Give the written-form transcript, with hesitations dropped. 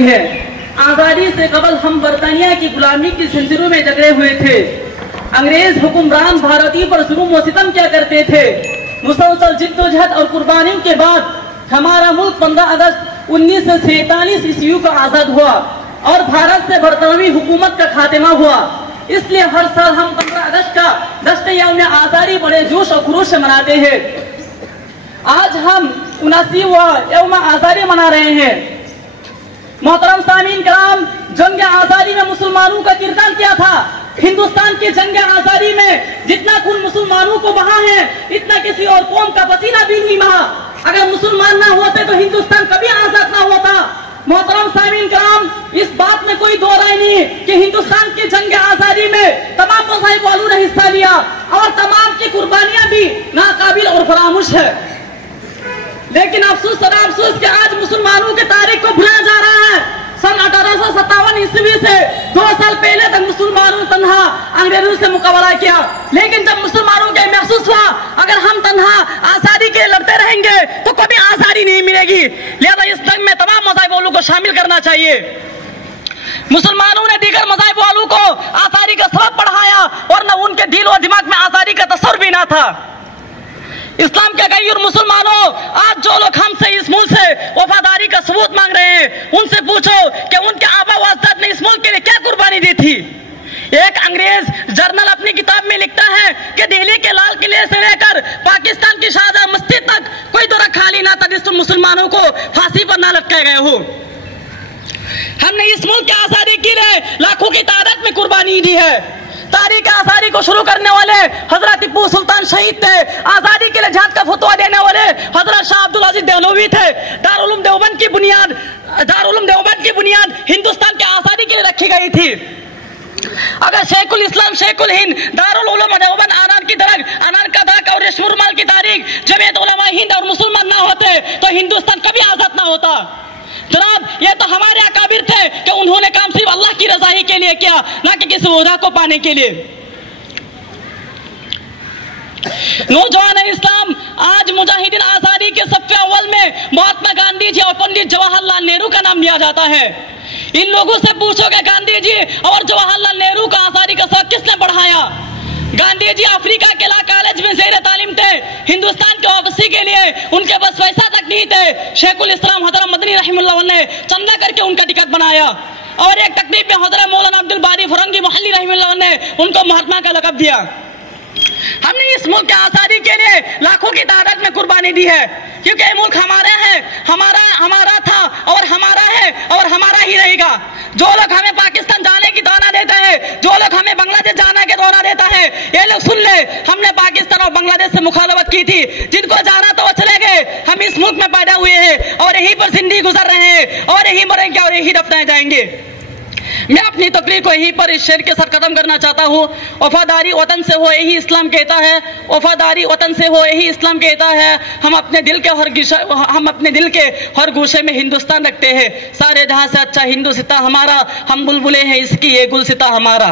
है। आजादी से कबल हम बरतानिया की गुलामी की जंजीरों में जकड़े हुए थे। अंग्रेज हुक्मरान भारतीयों पर जुल्म व सितम क्या करते थे। मुसलसल जिद्दोजहद और कुर्बानियों के बाद हमारा मुल्क 15 अगस्त 1947 ईस्वी को आजाद हुआ और भारत से बरतानवी हुकूमत का खात्मा हुआ। इसलिए हर साल हम 15 अगस्त का दस्त-ए-यौम आजादी बड़े जोश और खरोश से मनाते हैं। आज हम 79वां यौम आजादी मना रहे हैं। मोहतरम सामीन कराम, जंग आजादी में मुसलमानों का किरदार क्या था। हिंदुस्तान की जंग आजादी में जितना खून मुसलमानों को बहा है, इतना किसी और कौम का पसीना भी नहीं बहा। अगर मुसलमान ना होते तो हिंदुस्तान कभी आजाद ना होता। मोहतरम सामीन कराम, इस बात में कोई दो राय नहीं कि हिंदुस्तान की जंग आजादी में तमाम मज़ाहिब वालों ने हिस्सा लिया और तमाम की कुर्बानियां भी नाकाबिल और फरामुश है। लेकिन अफसोस सदा अफसोस कि आज मुसलमानों की तारीख को भुलाया जा रहा है। सन 1857 ईस्वी से 2 साल पहले तक मुसलमानों ने तन्हा अंग्रेजों से मुकाबला किया, लेकिन जब मुसलमानों को महसूस हुआ अगर हम तन्हा आजादी के लिए लड़ते रहेंगे तो कभी आजादी नहीं मिलेगी। लिहाजा इस जंग में तमाम मज़ाहिब वालों को शामिल करना चाहिए। मुसलमानों ने दीगर मज़ाहिब वालों को आजादी का सबक पढ़ाया और न उनके दिल और दिमाग में आजादी का तस्वर भी ना था। इस्लाम के गैर मुसलमानों, आज जो लोग हमसे इस मुल्क से वफादारी का सबूत मांग रहे हैं, उनसे पूछो कि उनके आबा व अजदाद ने इस मुल्क के लिए क्या कुर्बानी दी थी। एक अंग्रेज जर्नल अपनी किताब में लिखता है कि दिल्ली के लाल किले से लेकर पाकिस्तान की शाहजहां मस्जिद तक कोई दौरा खाली ना था जिस मुसलमानों को फांसी पर ना लटकाए गए हो। हमने इस मुल्क की आजादी के लिए लाखों की तादाद में कुर्बानी दी है। तारीख आजादी को शुरू करने वाले हजरत टिप्पू सुल्तान शहीद थे। आजादी के लिए जहाद का फतवा देने वाले हजरत शाह अब्दुल अजीज देहलवी थे। दारुल देवबंद की बुनियाद हिंदुस्तान की आजादी के लिए रखी गई थी। अगर शेखुल इस्लाम शेखुल हिंद दारुल उलूम देवबंद अनार का दरक और रेशमुरमाल की तारीख जमीयत उलमा हिंद और मुसलमान ना होते तो हिंदुस्तान कभी आजाद ना होता। जनाब, ये तो हमारे अकाबिर थे कि उन्होंने काम सिर्फ अल्लाह की रज़ाई के लिए किया, ना कि किसी ओहदा को पाने के लिए। नौजवान इस्लाम आज मुजाहिदीन आजादी के सफ़े अव्वल में महात्मा गांधी जी और पंडित जवाहरलाल नेहरू का नाम लिया जाता है। इन लोगों से पूछोगे गांधी जी और जवाहरलाल नेहरू का आजादी का सबक किसने बढ़ाया। गांधी जी अफ्रीका के ला कॉलेज में ज़ेर तालीम थे। हिंदुस्तान की वापसी के लिए उनके पास पैसा तक नहीं थे। शेखुल इस्लाम हज़रत मदनी रहमतुल्लाह ने चंदा करके उनका टिकट बनाया और एक तकरीब में हज़रत मौलाना अब्दुल बारी फरंगी मोहल्ली रहमतुल्लाह ने उनको महात्मा का लक़ब दिया। हमने इस मुल्क की आजादी के लिए लाखों की तादाद में कुर्बानी दी है, क्योंकि ये मुल्क हमारा है, हमारा था और हमारा है और हमारा ही रहेगा। जो लोग हमें पाकिस्तान जाने की दौरा देते हैं, जो लोग हमें बांग्लादेश जाने के दौरा देता है, ये लोग सुन ले, हमने पाकिस्तान और बांग्लादेश से मुखालफत की थी। जिनको जाना तो वो चले गए। हम इस मुल्क में पैदा हुए हैं और यहीं पर जिंदगी गुजर रहे हैं और यहीं मरेंगे और यहीं दफनाए जाएंगे। मैं अपनी तकरीर को यहीं पर इस शेर के साथ खत्म करना चाहता हूँ। वफादारी वतन से हो यही इस्लाम कहता है, वफादारी वतन से हो यही इस्लाम कहता है। हम अपने दिल के हर गोशे में हिंदुस्तान रखते हैं। सारे जहां से अच्छा हिंदुस्तान हमारा, हम बुलबुले हैं इसकी ये गुलसिता हमारा।